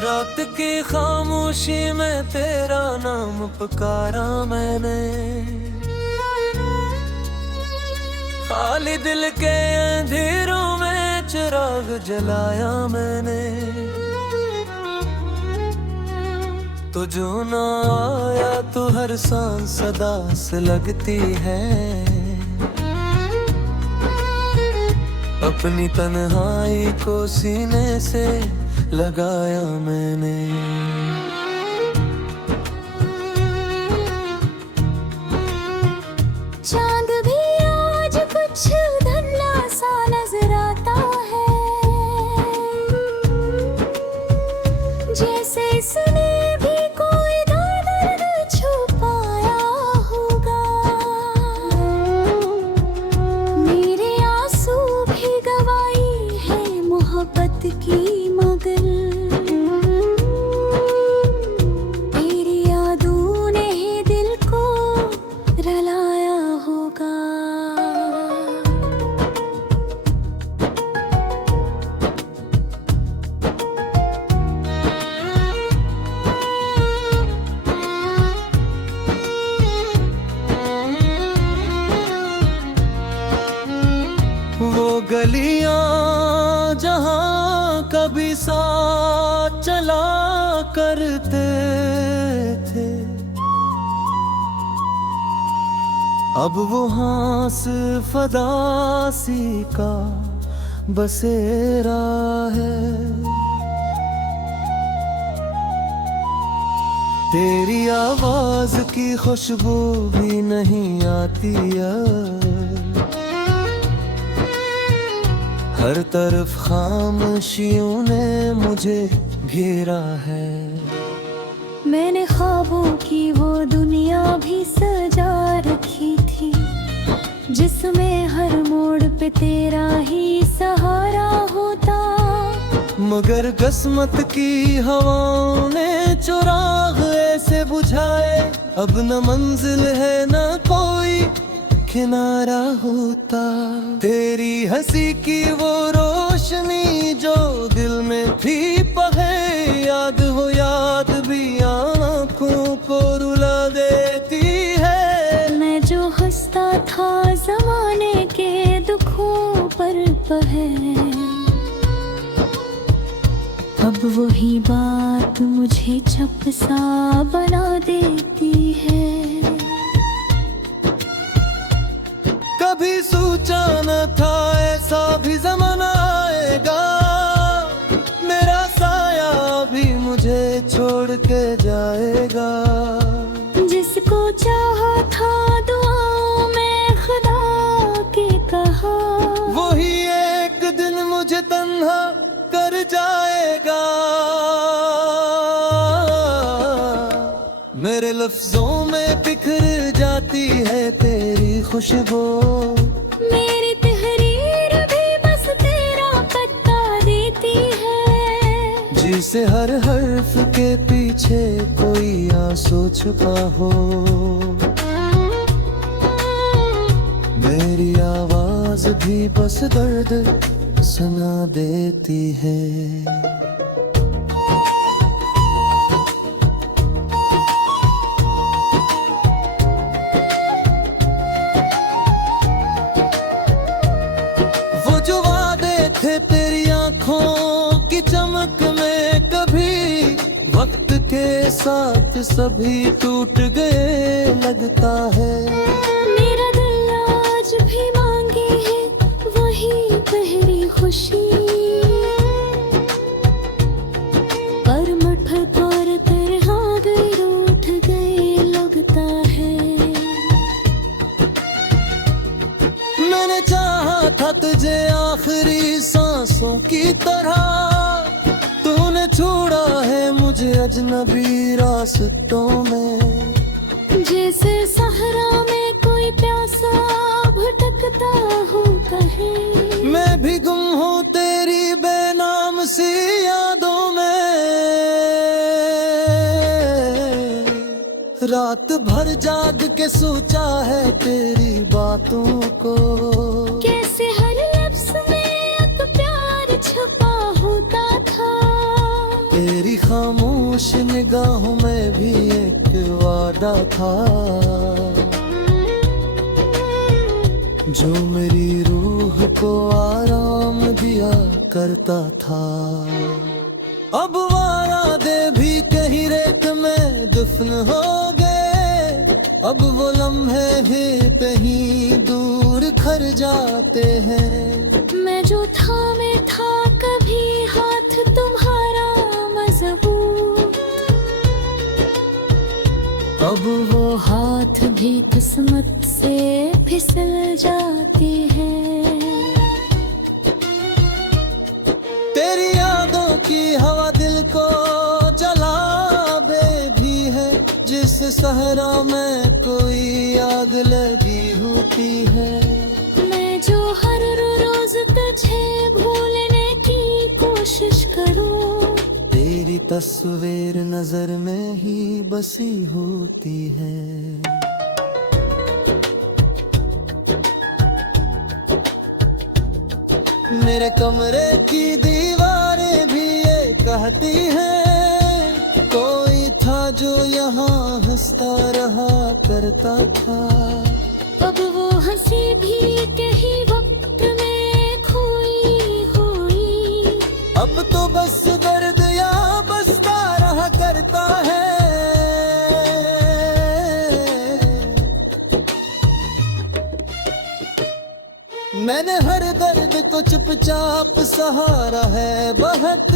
रात की खामोशी में तेरा नाम पुकारा मैंने, खाली दिल के अंधेरों में चिराग जलाया मैंने। तो जो ना आया तो हर सांस सदा से लगती है, अपनी तन्हाई को सीने से लगाया मैंने। चांद भी आज कुछ धुंधला सा नजर आता है, जैसे इसने भी कोई दर्द छुपाया होगा। मेरे आंसू भी गवाही है मोहब्बत की, मगर तेरी यादों ने ही दिल को रुलाया होगा। वो गलियां जहां कभी साथ चला करते थे, अब वो हास फदासी का बसेरा है। तेरी आवाज की खुशबू भी नहीं आती है, हर तरफ खामोशियों ने मुझे घेरा है। मैंने ख्वाबों की वो दुनिया भी सजा रखी थी, जिसमें हर मोड़ पे तेरा ही सहारा होता। मगर किस्मत की हवाओं ने चुराग ऐसे बुझाए, अब न मंजिल है न कोई किनारा होता। तेरी हंसी की वो रोशनी जो दिल में थी पहे, याद हो याद भी आँखों को रुला देती है। मैं जो हंसता था जमाने के दुखों पर पहे, अब वही बात मुझे चुप सा बना देती है। कभी सोचा न था ऐसा भी ज़माना आएगा, मेरा साया भी मुझे छोड़ के जाएगा। जिसको चाहा था दुआओं में खुदा के कहा, वही एक दिन मुझे तन्हा कर जाएगा। मेरे लफ्जों में बिखर जाती है तेरी खुशबू, मेरी तहरीर भी बस तेरा पत्ता देती है। जिसे हर हर्फ के पीछे कोई आंसू छुपा हो, मेरी आवाज भी बस दर्द सुना देती है। जो वादे थे तेरी आंखों की चमक में, कभी वक्त के साथ सभी टूट गए लगता है। मेरा दिल आज भी मांगे है वही पहली खुशी, पर मठक और तरह गए रूठ गए लगता है। मैंने चाहा था तुझे आखिरी सांसों की तरह, तूने छोड़ा है मुझे अजनबी रास्तों में। जैसे सहरा में कोई प्यासा भटकता हो कहे, मैं भी गुम हूँ तेरी बेनाम सी यादों में। रात भर जाग के सोचा है तेरी बातों को, कैसे हर लफ्ज़ में एक प्यार छुपा होता था। तेरी खामोश निगाहों में भी एक वादा था, जो मेरी रूह को आराम दिया करता था। अब वादे भी कहीं रेत में दफन हो गए, अब वो लम्हे भी कहीं दूर खर जाते हैं। मैं जो थामे था कभी हाथ तुम्हारा मजबूत, अब वो हाथ भी किस्मत से फिसल जाती है। तेरी यादों की हवा दिल को जला भी है, जिस सहरा में कोई आग लगी होती है। मैं जो हर रोज तुझे भूलने की कोशिश करूं, तेरी तस्वीर नजर में ही बसी होती है। मेरे कमरे की दीवारें भी ये कहती हैं, कोई था जो यहाँ हंसता रहा करता था। अब वो हंसी भी कहीं वक्त में खोई हुई, अब तो बस दर्द यहाँ बसता रहा करता है। मैंने हर दर्द को चुपचाप सहारा है बहुत,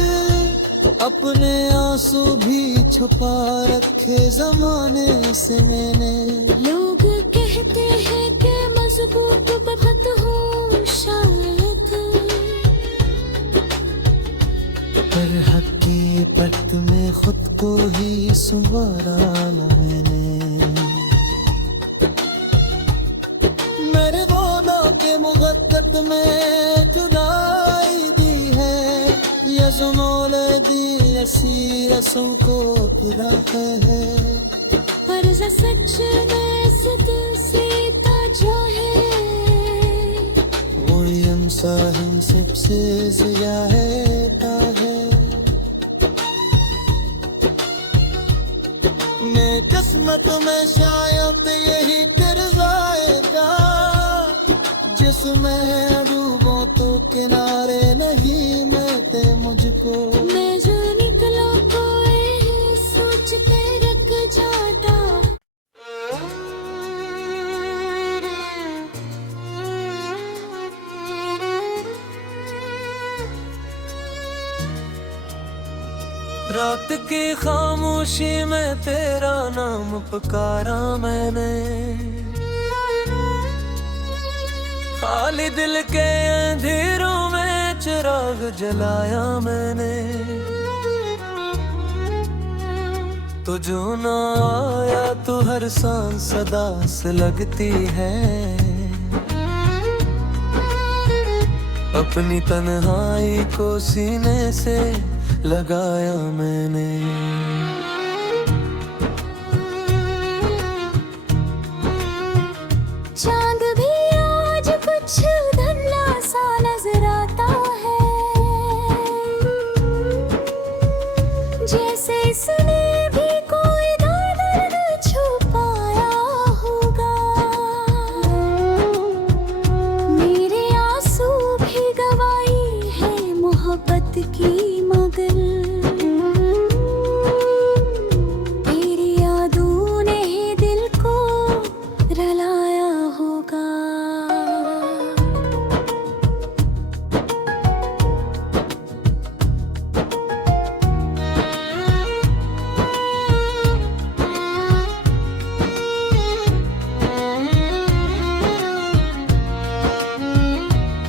अपने आंसू भी छुपा रखे जमाने से मैंने। लोग कहते हैं कि मजबूत बहुत हूँ शायद, पर हकीकत में खुद को ही संवारा न मैंने। मेरे वादों के मुक़द्दत में जुदाई दी है, ये ज़ुनून दी ऐसी रस्म को गिरा है। पर सच में सद से ताजा है, वही हमसा हम सबसे ज़्यादा है। मैं किस्मत में शायद यही किरदाएगा, जिसमें डूबो तो किनारे नहीं मिलते मुझको। मैं जो निकला कोई सोचते रख जाता। रात की खामोशी में तेरा नाम पुकारा मैंने, खाली दिल के अंधेरों में चिराग जलाया मैंने। तो जो ना आया तो हर सांस सदा से लगती है, अपनी तन्हाई को सीने से लगाया मैंने। चांद भी आज कुछ धुंधला सा नजर आता है, जैसे इसने भी कोई दर्द छुपाया होगा। मेरे आंसू भी गवाही है मोहब्बत की, मगर तेरी यादों ने दिल को रुलाया होगा।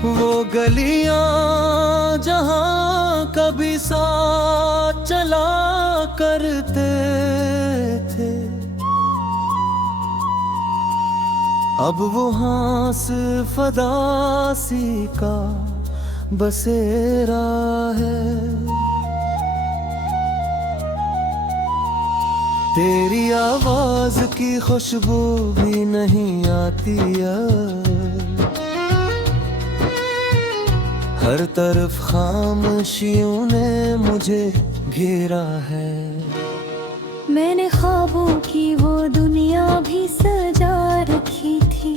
वो गलियां जहां कभी साथ चला करते थे, अब वो हास फदासी का बसेरा है। तेरी आवाज की खुशबू भी नहीं आती अब, हर तरफ खामोशियों ने मुझे घेरा है। मैंने ख्वाबों की वो दुनिया भी सजा रखी थी,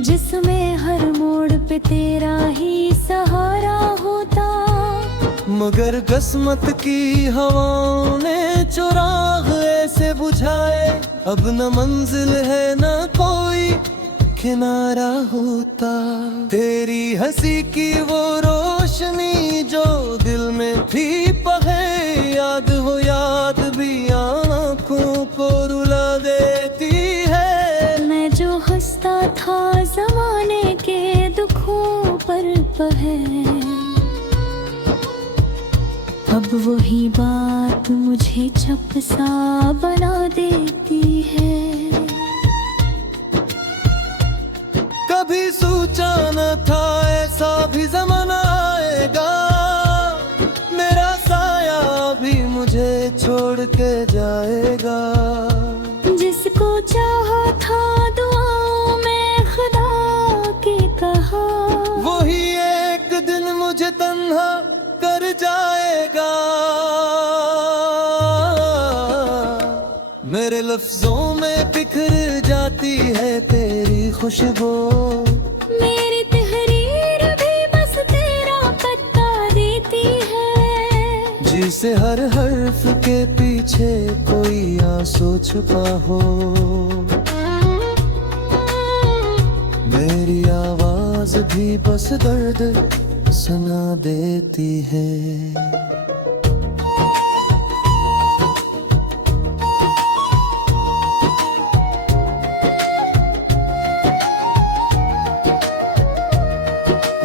जिसमें हर मोड़ पे तेरा ही सहारा होता। मगर किस्मत की हवाओं ने चुराग ऐसे बुझाए, अब न मंजिल है न कोई किनारा होता। तेरी हंसी की वो रोशनी जो दिल में थी पहे, याद हो याद भी आँखों को रुला देती है। मैं जो हंसता था जमाने के दुखों पर पहे, अब वही बात मुझे चुप सा बना देती है। कभी सोचा न था ऐसा भी ज़माना आएगा, मेरा साया भी मुझे छोड़ के जाएगा। जिसको चाहा था दुआओं में खुदा के कहा, वही एक दिन मुझे तन्हा कर जाएगा। मेरे लफ्जों में बिखर जाती है तेरी खुशबू, मेरी तहरीर भी बस तेरा पत्ता देती है। जिसे हर हर्फ के पीछे कोई आंसू छुपा हो, मेरी आवाज भी बस दर्द सुना देती है।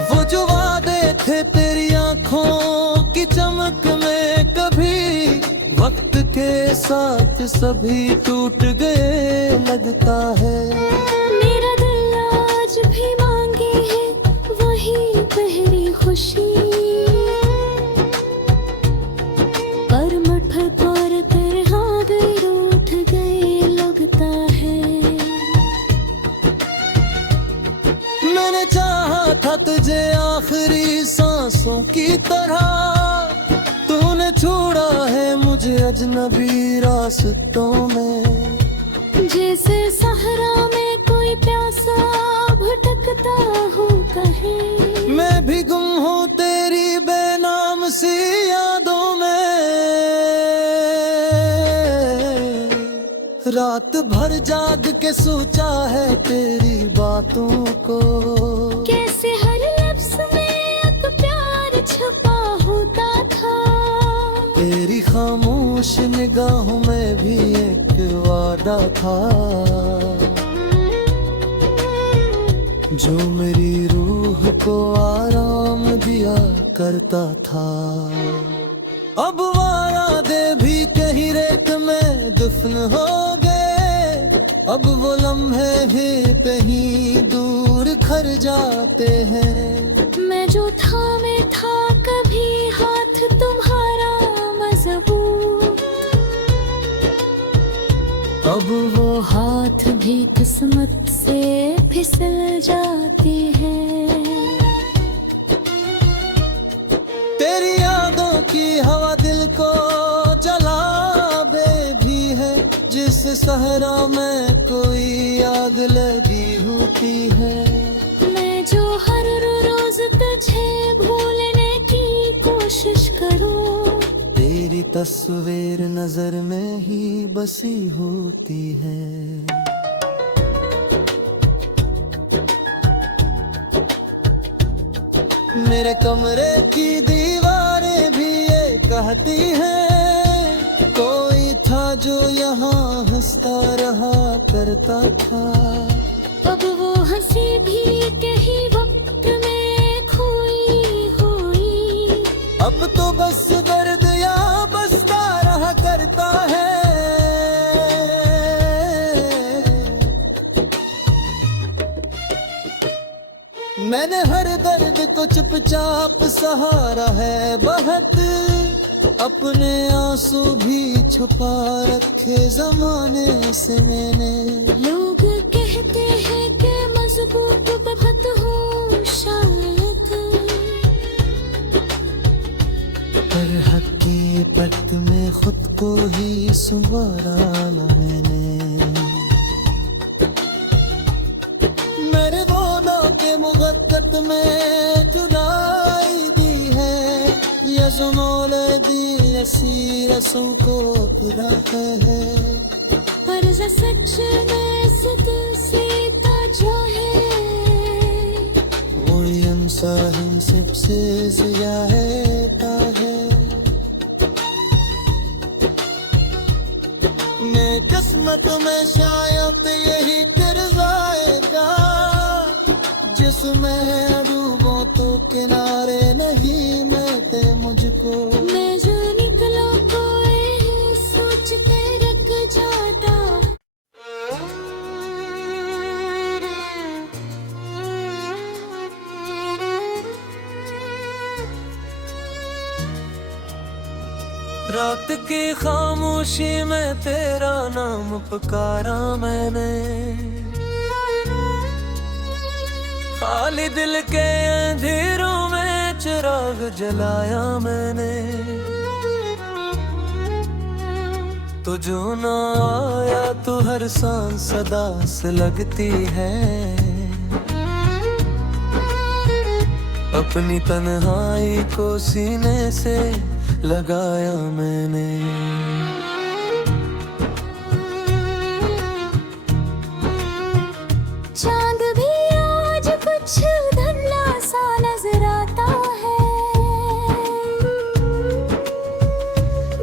वो जो वादे थे तेरी आंखों की चमक में, कभी वक्त के साथ सभी टूट गए लगता है। मेरा दिल आज भी मांगे है वही पहली खुशी, पर मठर तौर पर हाँ गए रूठ गए लगता है। मैंने चाहा था तुझे आखिरी सांसों की तरह, तूने छोड़ा है मुझे अजनबी रास्तों में। जैसे सहरा में कोई प्यासा भटकता हो कहे, मैं भी गुम हूँ तेरी बेनाम सी यादों में। रात भर जाग के सोचा है तेरी बातों को, कैसे हर लफ्ज में एक प्यार छुपा होता था। तेरी खामोश निगाहों में भी एक वादा था, जो मेरी रूह को आराम दिया करता था। अब वादे भी कहीं रेत में दफन हो गए, अब वो लम्हे भी कहीं दूर खर जाते हैं। मैं जो थामे था कभी हाथ तुम्हारा मजबूत, अब वो हाथ भी किस्मत से फिसल जाती है। तेरी यादों की हवा दिल को जला भी है, जिस सहरा में कोई आग लगी होती है। मैं जो हर रोज तुझे भूलने की कोशिश करूं, तेरी तस्वीर नजर में ही बसी होती है। मेरे कमरे की दीवारें भी ये कहती हैं, कोई था जो यहाँ हंसता रहा करता था। अब वो हंसी भी कहीं वक्त में खोई हुई, अब तो बस दर्द यहाँ बसता रहा करता है। मैंने हर दर्द को चुपचाप सहारा है बहुत, अपने आंसू भी छुपा रखे जमाने से मैंने। लोग कहते हैं कि मजबूत बहुत हूँ शायद, पर हकीकत वक्त में खुद को ही संवारा ला मैंने बोलों के मुगत्त में खुदाई दी है, यज़मोल दी ऐसी रसों को खुदा है। पर सच में सिद्ध सीता जो है वो इंसान सबसे ज़ियादा है। मैं किस्मत में शायद यही किरदाएगा जिसमें डूबो तो किनारे नहीं मिलते मुझको। मैं जो निकला कोई सोच के रख जाता। रात की खामोशी में तेरा नाम पुकारा मैंने, खाली दिल के अंधेरों में चिराग जलाया मैंने। तो जो ना आया तो हर सांस सदा से लगती है, अपनी तन्हाई को सीने से लगाया मैंने। चांद भी आज कुछ धुंधला सा नजर आता है,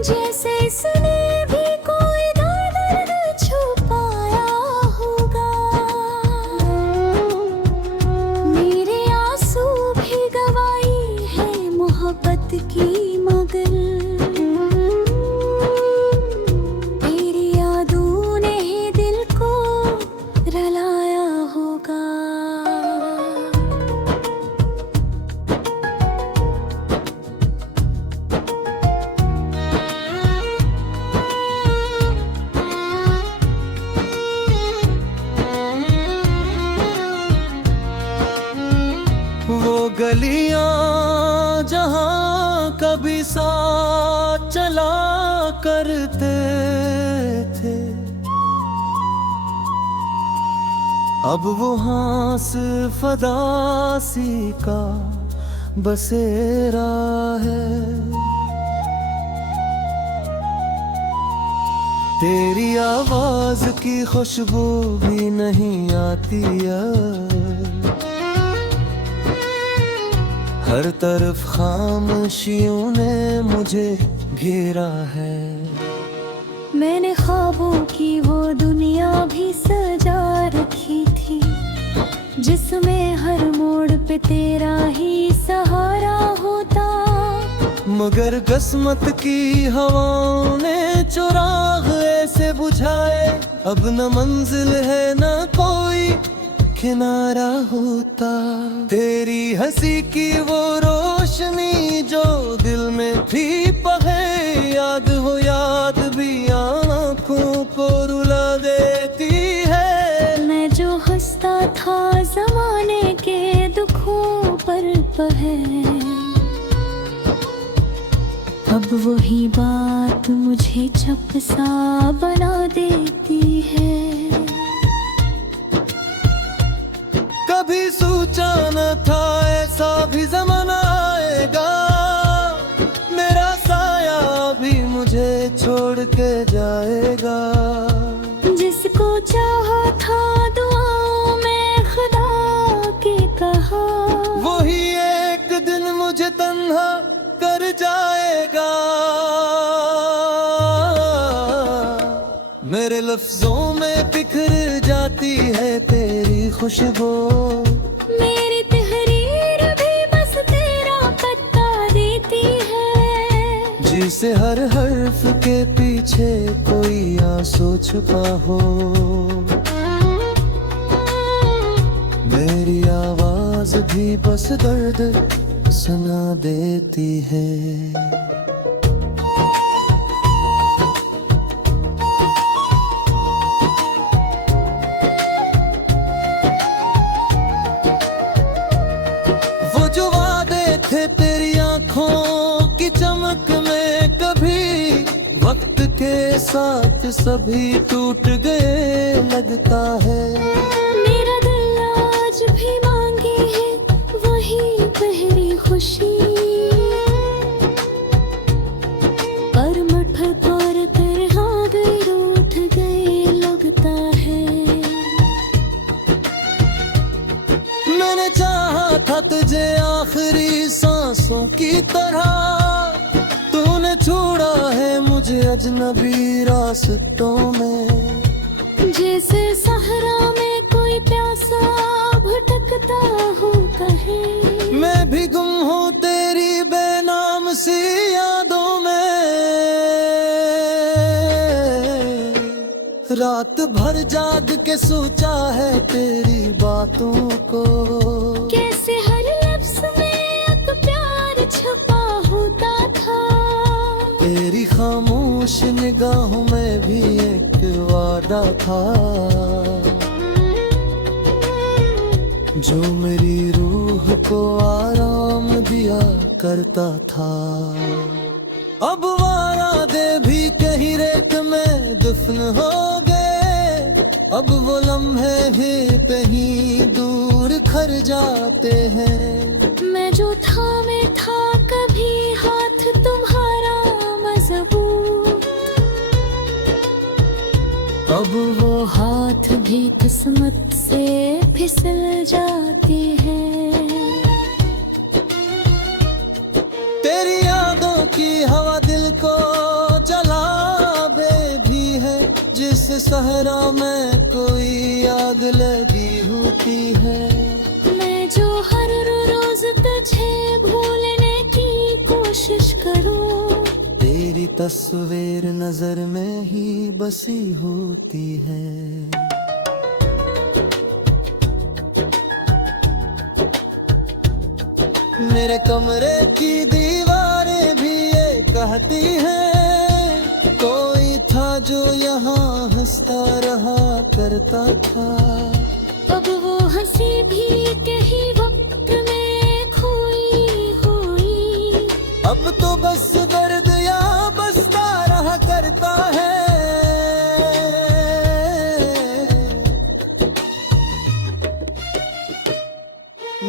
जैसे इसने भी कोई दर्द छुपाया होगा। मेरे आंसू भी गवाही है मोहब्बत की, मगर तेरी यादों ने ही दिल को रुलाया होगा। वो गलियां जहां कभी साथ चला करते थे, अब वो हास फदासी का बसेरा है। तेरी आवाज की खुशबू भी नहीं आती है, हर तरफ खामोशियों ने मुझे घेरा है। मैंने ख्वाबों की वो दुनिया भी सजा रखी थी, जिसमें हर मोड़ पे तेरा ही सहारा होता। मगर किस्मत की हवाओं ने चुराग ऐसे बुझाए, अब न मंजिल है न कोई किनारा होता। तेरी हंसी की वो रोशनी जो दिल में थी पहे, याद हो याद भी आँखों को रुला देती है। मैं जो हंसता था जमाने के दुखों पर बहे, अब वही बात मुझे चुप सा बना देती है। कभी सोचा न था ऐसा भी ज़माना आएगा, मेरा साया भी मुझे छोड़ के जाएगा। जिसको चाहा था दुआओं में खुदा के कहा, वही एक दिन मुझे तन्हा कर जाएगा। मेरे लफ्जों में बिखर जाती है तेरी खुशबू, मेरी तहरीर भी बस तेरा पत्ता देती है। जिसे हर हर्फ के पीछे कोई आंसू छुपा हो, मेरी आवाज भी बस दर्द सुना देती है। थे तेरी आंखों की चमक में कभी साथ सभी टूट गए लगता है। मेरा दिल आज भी मांगे है वही पहली खुशी, पर मुठ पर तरह गए रूठ गए लगता है। मैंने चाहा था तुझे आखिरी सांसों की तरह, तूने छोड़ा है मुझे अजनबी रास्तों में। जैसे सहरा में कोई प्यासा भटकता हो कहे, मैं भी गुम हूँ तेरी बेनाम सी यादों में। रात भर जाग के सोचा है तेरी बातों को, कैसे हर लफ्ज में अब प्यार छुपा होता था। तेरी खामोश निगाहों में भी एक वादा था, जो मेरी रूह को आराम दिया करता था। अब वादे भी कहीं रेत में दफन हो गए, अब वो लम्हे भी कहीं दूर खर जाते हैं। मैं जो थामे था कभी हाथ तुम्हारा मजबूत, अब वो हाथ भी किस्मत से फिसल जाती है। तेरी यादों की हवा दिल को जला भी है, जिस सहरा में कोई आग लगी होती है। मैं जो हर रोज तुझे भूलने की कोशिश करूं, तेरी तस्वीर नजर में ही बसी होती है। मेरे कमरे की दीवारें भी ये कहती हैं, कोई था जो यहाँ हंसता रहा करता था। अब वो हंसी भी कहीं वक्त में खोई हुई, अब तो बस दर्द यहाँ बसता रहा करता है।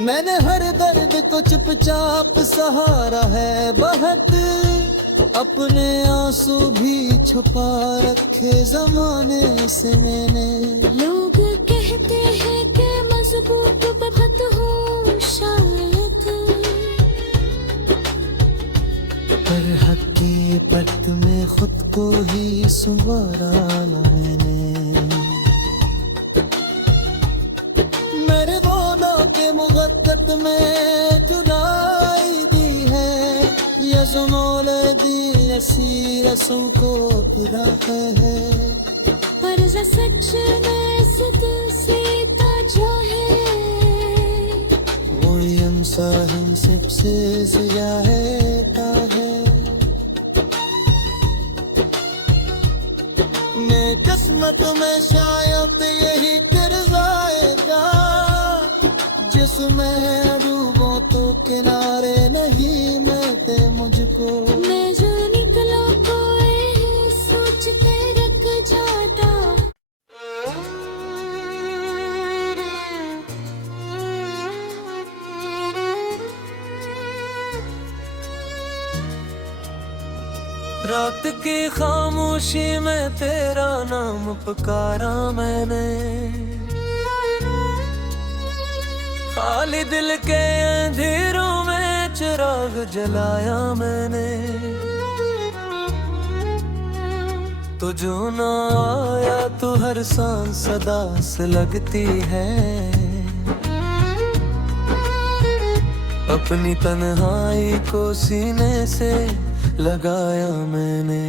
मैंने हर दर्द को चुपचाप सहारा है बहुत, अपने आंसू भी छुपा रखे जमाने से मैंने। लोग कहते हैं कि मजबूत बहुत हूँ शायद, पर हकीकत में खुद को ही संवारा ना मैंने। मेरे वादों के मुगद्दत में जुदाई दी है, यज़मौल दी ऐसी रसों को फिरा है। पर सच में सिद्ध सीता जो है, वो इंसान सबसे ज़ियादा है। मैं किस्मत में शायद यही किरदाएगा, जिसमें डूबो तो किनारे नहीं मिलते मुझको। मैं जो निकला कोई सोचते रख जाता। रात की खामोशी में तेरा नाम पुकारा मैंने, खाली दिल के अंधेरों में चिराग जलाया मैंने। तो जो ना आया तो हर सांस सदा से लगती है, अपनी तन्हाई को सीने से लगाया मैंने।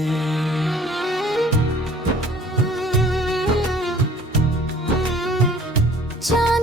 चार